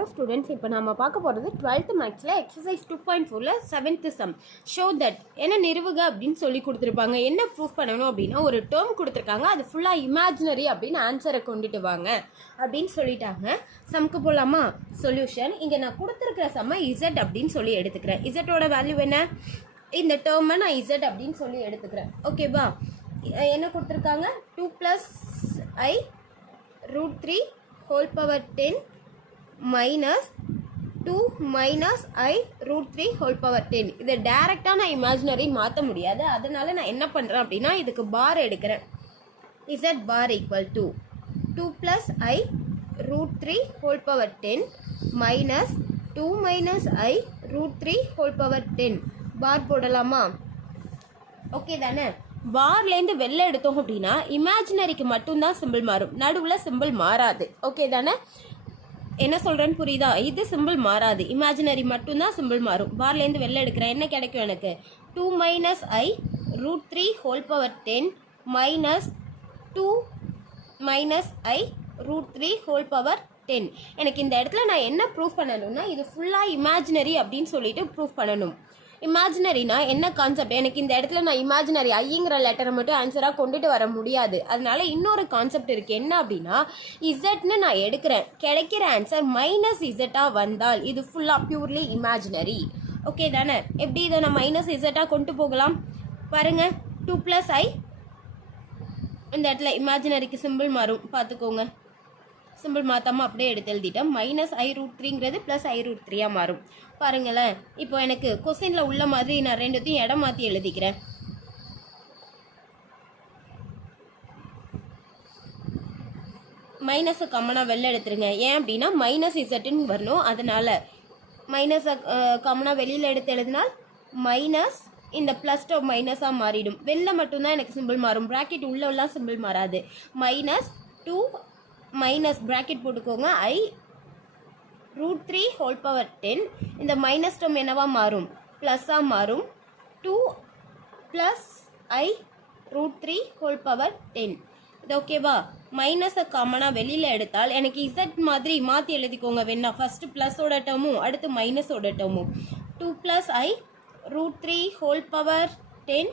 Hello students, இப்போ நாம பார்க்க போகிறது 12th மேக்ஸில் எக்ஸசைஸ் 2.4ல 7th சம் ஷோ தட் என்ன நிறுவுக அப்படின்னு சொல்லி கொடுத்துருப்பாங்க. என்ன ப்ரூஃப் பண்ணணும் அப்படின்னா ஒரு டேர்ம் கொடுத்துருக்காங்க, அது ஃபுல்லாக இமேஜினரி அப்படின்னு ஆன்சரை கொண்டுட்டு வாங்க அப்படின்னு சொல்லிட்டாங்க. சம்க்கு போகலாமா? சொல்யூஷன் இங்கே நான் கொடுத்துருக்கிற சம்மை இசட் அப்படின்னு சொல்லி எடுத்துக்கிறேன். இசட்டோட வேல்யூ என்ன? இந்த டேர்மை நான் இசட் அப்படின்னு சொல்லி எடுத்துக்கிறேன். ஓகேவா? என்ன கொடுத்துருக்காங்க? 2 + i √3 whole power 10 minus 2 minus i √3 whole power 10. இதை டைரெக்டாக நான் இமேஜினரி மாற்ற முடியாது, அதனால நான் என்ன பண்ணுறேன் அப்படின்னா இதுக்கு பார் எடுக்கிறேன். z bar equal to 2 + i √3 whole power 10 minus 2 minus i √3 whole power 10. பார் போடலாமா? ஓகே தானே? பார்லேருந்து வெளில எடுத்தோம் அப்படின்னா இமேஜினரிக்கு மட்டும்தான் சிம்பிள் மாறும், நடுவில் சிம்பிள் மாறாது. ஓகே தானே? என்ன சொல்கிறேன்னு புரியுதா? இது சிம்பிள் மாறாது, இமேஜினரி மட்டும்தான் சிம்பிள் மாறும். பார்லேருந்து வெளில எடுக்கிறேன், என்ன கிடைக்கும் எனக்கு? 2 minus i √3 whole power 10 minus 2 minus i √3 whole power 10. எனக்கு இந்த இடத்துல நான் என்ன ப்ரூஃப் பண்ணணும்னா இது ஃபுல்லாக இமேஜினரி அப்படின்னு சொல்லிட்டு ப்ரூஃப் பண்ணணும். இமேஜினரினா என்ன கான்செப்ட்? எனக்கு இந்த இடத்துல நான் இமேஜினரி ஐங்கிற லெட்டரை மட்டும் ஆன்சராக கொண்டுட்டு வர முடியாது, அதனால இன்னொரு கான்செப்ட் இருக்குது. என்ன அப்படின்னா இசட்னு நான் எடுக்கிறேன், கிடைக்கிற ஆன்சர் மைனஸ் இசட்டாக வந்தால் இது ஃபுல்லாக பியூர்லி இமேஜினரி. ஓகே தானே? எப்படி இதை நான் மைனஸ் இசட்டாக கொண்டு போகலாம் பாருங்க. 2 + i இந்த இடத்துல இமேஜினரிக்கு சிம்பிள் மாறும், பார்த்துக்கோங்க. சிம்பிள் மாற்றாமல் அப்படியே எடுத்து எழுதிட்டேன். மைனஸ் i √3ங்கிறது ப்ளஸ் i √3 மாறும். பாருங்களேன், இப்போ எனக்கு கொஸ்டினில் உள்ள மாதிரி நான் ரெண்டுத்தையும் இடம் மாற்றி எழுதிக்கிறேன். மைனஸை காமனாக வெளில எடுத்துருங்க. ஏன் அப்படின்னா மைனஸ் இசட்டுன்னு வரணும், அதனால் மைனஸை காமனாக வெளியில் எடுத்து எழுதினால் மைனஸ் இந்த ப்ளஸ் டோ மைனஸாக மாறிடும். வெளில மட்டும்தான் எனக்கு சிம்பிள் மாறும், ப்ராக்கெட் உள்ளெல்லாம் சிம்பிள் மாறாது. மைனஸ் 2 மைனஸ் ப்ராக்கெட் போட்டுக்கோங்க i √3 whole power 10. இந்த மைனஸ் டேர்ம் என்னவா மாறும்? ப்ளஸ்ஸாக மாறும். 2 + i √3 whole power 10. இது ஓகேவா? மைனஸை காமனாக வெளியில் எடுத்தால் எனக்கு இசட் மாதிரி மாற்றி எழுதிக்கோங்க வேணா. ஃபஸ்ட்டு ப்ளஸோட டேர்மும் அடுத்து மைனஸோட டேர்மும். 2 + i √3 whole power 10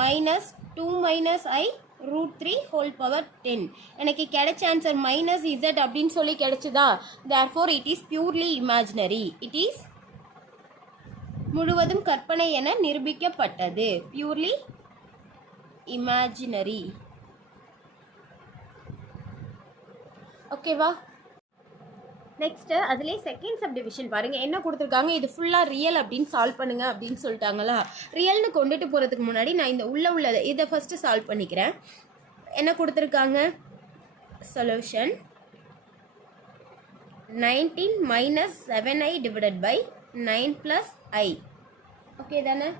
minus 2 minus i √3 whole power 10. எனக்கு கிடைச்ச ஆன்சர் மைனஸ் இசட் அப்படின்னு சொல்லி கிடைச்சதா? Therefore it is purely imaginary. It is முழுவதும் கற்பனை என நிரூபிக்கப்பட்டது. Purely imaginary. ஓகேவா? நெக்ஸ்ட்டு அதுலேயே செகண்ட் சப்டிவிஷன் பாருங்கள், என்ன கொடுத்துருக்காங்க? இது ஃபுல்லாக ரியல் அப்படின்னு சால்வ் பண்ணுங்க அப்படின்னு சொல்லிட்டாங்களா? ரியல்னு கொண்டுட்டு போகிறதுக்கு முன்னாடி நான் இந்த உள்ளதை இதை ஃபஸ்ட்டு சால்வ் பண்ணிக்கிறேன். என்ன கொடுத்துருக்காங்க? Solution 19 minus 7i divided by 9 plus i. Okay தானே?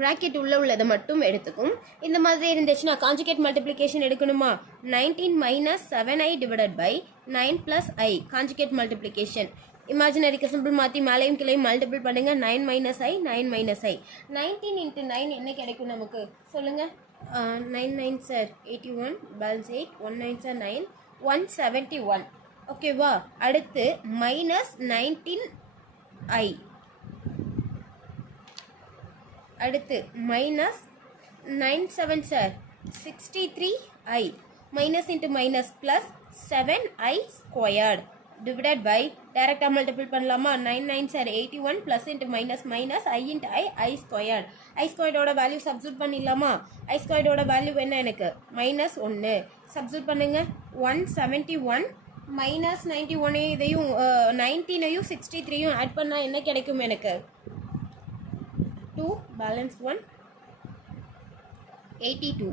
ப்ராக்கெட் உள்ளதை மட்டும் எடுத்துக்கும். இந்த மாதிரி இருந்துச்சுன்னா கான்ஜுகேட் மல்டிப்ளிகேஷன் எடுக்கணுமா? 19 minus 7i divided by 9 plus i conjugate multiplication. இமேஜினரிக்கு சிம்பிள் மாற்றி மேலையும் கிளையும் மல்டிபிள் பண்ணுங்க. 9 minus i 9 minus i 19 × 9 என்ன கிடைக்கும் நமக்கு சொல்லுங்க? 9 9s are 81, balance 8, 1 9s are 9, 171. ஓகேவா? அடுத்து மைனஸ் 19i, அடுத்து minus 9 7s are 63i, minus into minus plus 7i squared divided by டைரெக்டாக மல்டிபிள் பண்ணலாமா? 9 9s are 81 plus into minus minus i into i squared. i ஸ்கொயர்டோட value substitute பண்ணிடலாமா? i ஸ்கொயர்டோட value என்ன எனக்கு? மைனஸ் 1. சப்ஸ்டியூட் பண்ணுங்க. 171 minus 91 இதையும் 19ஐயும் 63யும் add பண்ணால் என்ன கிடைக்கும் எனக்கு? 2 balance 1 82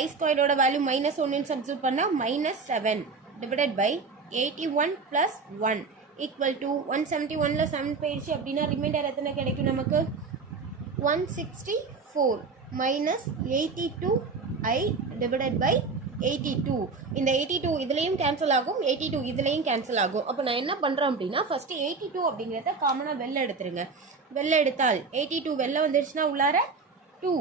i ஸ்கொயரோட வேல்யூ மைனஸ் 1 சப்ஸ்டியூட் பண்ணால் minus 7 divided by 81 + 1 equal to 171ல் 7 போயிடுச்சு அப்படின்னா ரிமைண்டர் எத்தனை கிடைக்கும் நமக்கு? 164 மைனஸ் 82i டிவைடட் பை 82. இந்த 82 இதுலேயும் கேன்சல் ஆகும், 82 இதுலேயும் கேன்சல் ஆகும். அப்போ நான் என்ன பண்ணுறேன் அப்படின்னா ஃபஸ்ட்டு 82 அப்படிங்கிறத காமனாக வெளில எடுத்துருங்க. வெளில எடுத்தால் 82 வெளில வந்துருச்சுன்னா உள்ளார 2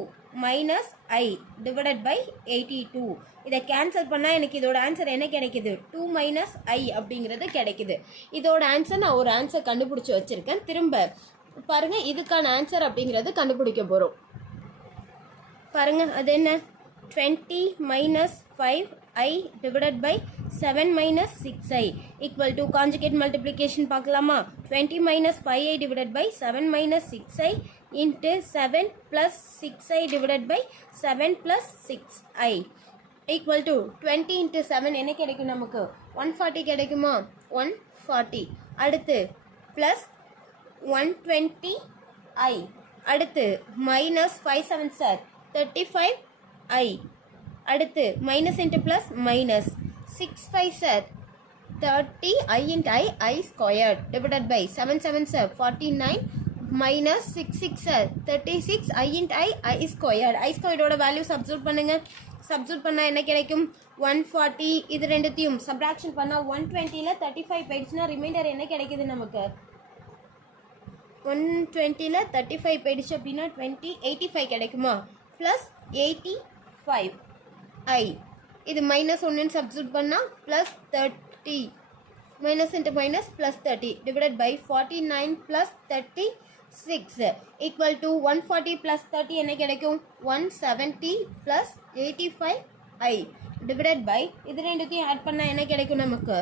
மைனஸ் ஐ டிவைடட் பை 82. இதை கேன்சல் பண்ணால் எனக்கு இதோட ஆன்சர் என்ன கிடைக்குது? 2 மைனஸ் ஐ அப்படிங்கிறது கிடைக்குது. இதோட ஆன்சர் நான் ஒரு ஆன்சர் கண்டுபிடிச்சி வச்சுருக்கேன். திரும்ப பாருங்கள், இதுக்கான ஆன்சர் அப்படிங்கிறது கண்டுபிடிக்க போகிறோம். பாருங்கள், அது என்ன? 20 minus 5i divided by 7 minus 6i equal to conjugate multiplication பார்க்கலாமா? 20 minus 5i divided by 7 minus 6i into 7 plus 6i divided by 7 plus 6i equal to 20 into 7 என்ன கிடைக்கும் நமக்கு? 140 கிடைக்குமா? 140. அடுத்து plus 120i. அடுத்து minus 5 7 sir 35i. அடுத்து minus into plus minus 6 5 sir 30 i into i squared divided by 7 7 sir 49 minus 6 6 sir 36 i into i squared. i ஸ்கொயர்டோட value substitute பண்ணுங்க. Substitute பண்ணால் என்ன கிடைக்கும்? 140. இது ரெண்டுத்தையும் சப்ராக்ஷன் பண்ணால் 120ல் 35 போயிடுச்சுன்னா ரிமைண்டர் என்ன கிடைக்குது நமக்கு? 120ல் 35 போயிடுச்சு அப்படின்னா 85 கிடைக்குமா? Plus 85 i. இது மைனஸ் 1 சப்ஸ்டிட்யூட் பண்ணால் plus 30 minus into minus plus 30 divided by 49 plus 36 equal to 140 plus 30 என்ன கிடைக்கும்? 170 ப்ளஸ் 85i டிவைடட் பை இது ரெண்டுத்தையும் ஆட் பண்ணால் என்ன கிடைக்கும் நமக்கு?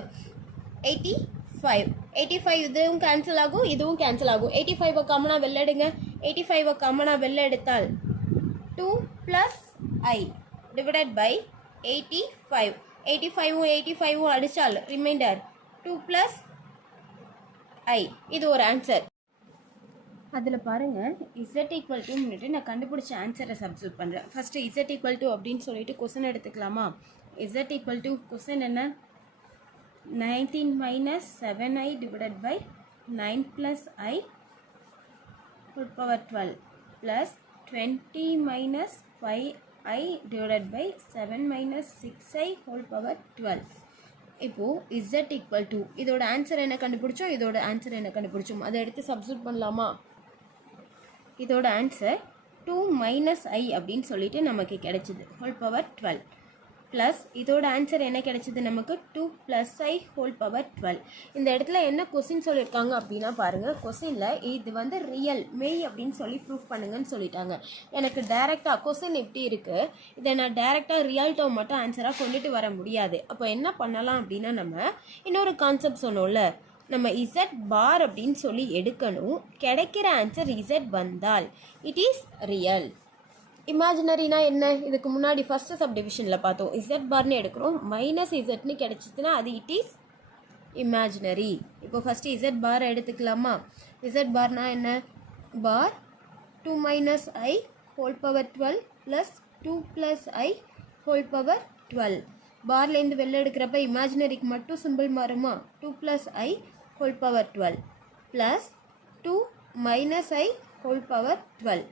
85 இதுவும் கேன்சல் ஆகும், இதுவும் கேன்சல் ஆகும். 85 காமனாக வெளில எடுங்க. 85 காமனாக வெளில எடுத்தால் 2 ப்ளஸ் i divided by 85. 85 அடிச்சால் ரிமைண்டர் 2 plus i. இது ஒரு ஆன்சர். அதில் பாருங்கள், z equal to நான் கண்டுபிடிச்ச ஆன்சரை சப்ஸ்டிட்யூட் பண்ணுறேன். ஃபஸ்ட்டு z equal to அப்படின்னு சொல்லிட்டு கொஸ்டின் எடுத்துக்கலாமா? z equal to கொஸ்டின் என்ன? 19 minus 7i divided by 9 plus i whole power 12 plus 20 minus 5i divided by 7 minus 6i whole power 12. இப்போது z equal to இதோட ஆன்சர் என்ன கண்டுபிடிச்சோம், இதோட ஆன்சர் என்ன கண்டுபிடிச்சோம், அதை எடுத்து சப்ஸ்டிட்யூட் பண்ணலாமா? இதோட ஆன்சர் 2 minus i அப்படின்னு சொல்லிட்டு நமக்கு கிடைச்சிது whole power 12 ப்ளஸ் இதோட ஆன்சர் என்ன கிடைச்சிது நமக்கு? 2 plus i whole power 12. இந்த இடத்துல என்ன கொஸ்டின் சொல்லியிருக்காங்க அப்படின்னா பாருங்கள், கொஸ்டினில் இது வந்து ரியல் மெய் அப்படின்னு சொல்லி ப்ரூஃப் பண்ணுங்கன்னு சொல்லிட்டாங்க. எனக்கு டைரெக்டாக கொஸ்டின் எப்படி இருக்குது, இதை நான் டைரெக்டாக ரியல் டேர்ம் மட்டும் ஆன்சராக கொண்டுட்டு வர முடியாது. அப்போ என்ன பண்ணலாம் அப்படின்னா, நம்ம இன்னொரு கான்செப்ட் சொன்னோம்ல, நம்ம z பார் அப்படின்னு சொல்லி எடுக்கணும். கிடைக்கிற ஆன்சர் z வந்தால் இட் இஸ் ரியல். இமேஜினரினா என்ன? இதுக்கு முன்னாடி ஃபஸ்ட்டு சப்டிவிஷனில் பார்த்தோம். z பார்னு எடுக்கிறோம், மைனஸ் இசட்னு கிடச்சிதுன்னா அது இட் இஸ் இமேஜினரி. இப்போ ஃபஸ்ட்டு z பார் எடுத்துக்கலாமா? z பார்னா என்ன? பார் 2 minus i whole power 12 plus 2 plus i whole power 12. பார்லேருந்து வெளில எடுக்கிறப்ப இமேஜினரிக்கு மட்டும் சிம்பிள் மாறுமா? 2 plus i whole power 12 plus 2 minus i whole power 12.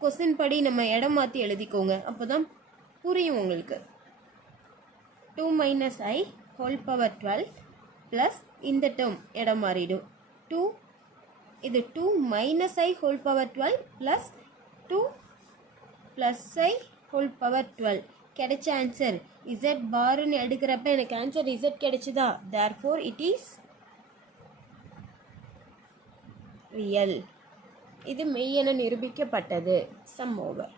Question படி நம்ம இடம் மாற்றி எழுதிக்கோங்க, அப்போ தான் புரியும் உங்களுக்கு. 2 minus i whole power 12 plus இந்த டேர்ம் இடம் மாறிடும். 2 இது 2 minus i whole power 12 plus 2 plus i whole power 12. கிடைச்ச ஆன்சர் z பார்னு எடுக்கிறப்ப எனக்கு ஆன்சர் z கிடைச்சதா? therefore it is real. இது மெய் என நிரூபிக்கப்பட்டது. Some over.